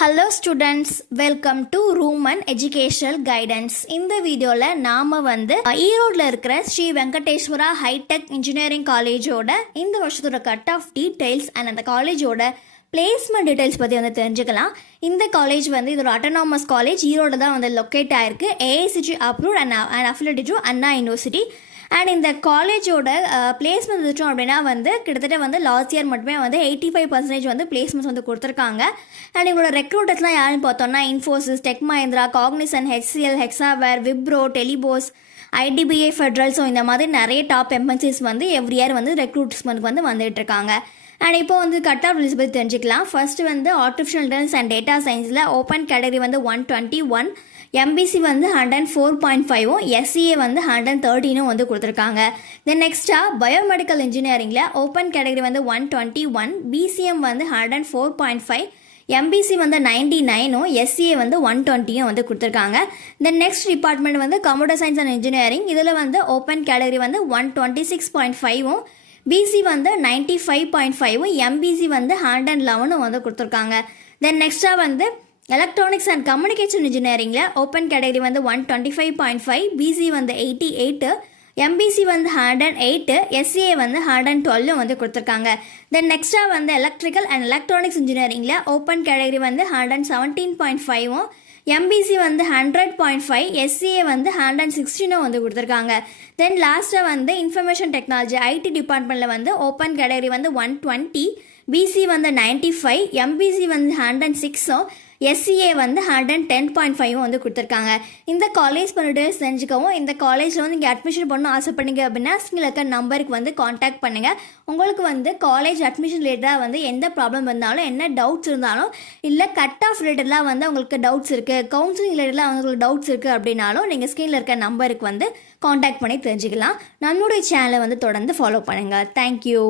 Hello students, welcome to Room and Educational Guidance. இந்த வீடியோல நாம ஈரோட்ல இருக்கிற ஸ்ரீ வெங்கடேஸ்வரா ஹைடெக் இன்ஜினியரிங் காலேஜோட இந்த வருஷத்தோட கட் ஆஃப் டீடைல்ஸ் அண்ட் அந்த காலேஜோட பிளேஸ்மெண்ட் டீடைல்ஸ் பற்றி தெரிஞ்சுக்கலாம். இந்த காலேஜ் இதோட அட்டானமஸ் காலேஜ் ஈரோடு தான் லொக்கேட் ஆயிருக்கு. AICTE approved and affiliated to Anna university. And இந்த காலேஜோட பிளேஸ்மெண்ட் வந்துட்டோம் அப்படின்னா கிட்டத்தட்ட லாஸ்ட் இயர் மட்டுமே 85% பிளேஸ்மெண்ட்ஸ் கொடுத்துருக்காங்க. அண்ட் இவங்களோட ரெக்ரூட்டர்ஸ்லாம் யாருன்னு பார்த்தோம்னா இன்ஃபோசிஸ், டெக் மஹிந்திரா, காக்னிசன், ஹெச்சிஎல், ஹெக்ஸாவேர், விப்ரோ, டெலிபோஸ், ஐடிபிஐ, ஃபெட்ரல், ஸோ இந்த மாதிரி நிறைய டாப் எம்என்சிஸ் எவ்ரி இயர் ரெக்ரூட்மெண்ட்க்கு வந்துட்டு இருக்காங்க. அண்ட் இப்போ கட் ஆஃப் லிஸ்ட் பற்றி தெரிஞ்சுக்கலாம். First artificial intelligence and data சயின்ஸில் ஓப்பன் கேட்டகரி 121, எம்பிசி 104.5, எஸ்சிஏ 113 கொடுத்துருக்காங்க. தென் நெக்ஸ்ட்டாக பயோமெடிக்கல் இன்ஜினியரிங்கில் open category 121, BCM 104.5, MBC 99, SCA 120 கொடுத்துருக்காங்க. Then next department computer science and engineering. இதில் ஓப்பன் கேட்டகரி 126.5, பிசி 95.5, எம்பிசி 111 கொடுத்துருக்காங்க. தென் நெக்ஸ்ட்டாக எலக்ட்ரானிக்ஸ் அண்ட் கம்யூனிகேஷன் இன்ஜினியரிங்கில் open category 125.5, BC 88, MBC 108, SCA 112 கொடுத்துருக்காங்க. Then நெக்ஸ்ட்டாக எலக்ட்ரிக்கல் அண்ட் எலக்ட்ரானிக்ஸ் இன்ஜினியரிங்கில் ஓப்பன் கேட்டகரி 117.5, எம்பிசி 100.5, எஸ்சிஏ 116 கொடுத்துருக்காங்க. Then லாஸ்ட்டாக இன்ஃபர்மேஷன் டெக்னாலஜி ஐடி டிபார்ட்மெண்ட்டில் open category 120, BC 95, MBC 106, SCA 110.5 கொடுத்துருக்காங்க. இந்த காலேஜ் பண்ணிட்டு தெரிஞ்சுக்கவும், இந்த காலேஜில் நீங்கள் அட்மிஷன் பண்ண ஆசைப்பட்டீங்க அப்படின்னா ஸ்கில் இருக்க நம்பருக்கு காண்டாக்ட் பண்ணுங்கள். உங்களுக்கு காலேஜ் அட்மிஷன் ரிலேட்டடாக எந்த ப்ராப்ளம் இருந்தாலும், என்ன டவுட்ஸ் இருந்தாலும், இல்லை கட் ஆஃப் ரிலேட்டடாக உங்களுக்கு டவுட்ஸ் இருக்குது, கவுன்சிலிங் ரிலேட்டடாக உங்களுக்கு டவுட்ஸ் இருக்குது அப்படின்னாலும் நீங்கள் ஸ்கிரீனில் இருக்க நம்பருக்கு காண்டாக்ட் பண்ணி தெரிஞ்சுக்கலாம். நம்மளுடைய சேனலை தொடர்ந்து ஃபாலோ பண்ணுங்கள். தேங்க்யூ.